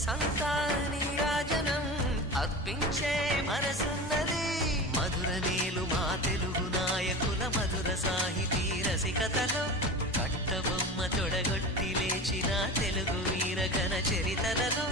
మనసంతా నీరాజనం అర్పించే మనసున్నది. మధుర నేలు మా తెలుగు నాయకుల మధుర సాహితీ రసికతలో కట్టబొమ్మ తొడగొట్టి లేచిన తెలుగు వీరగణ చరితలలో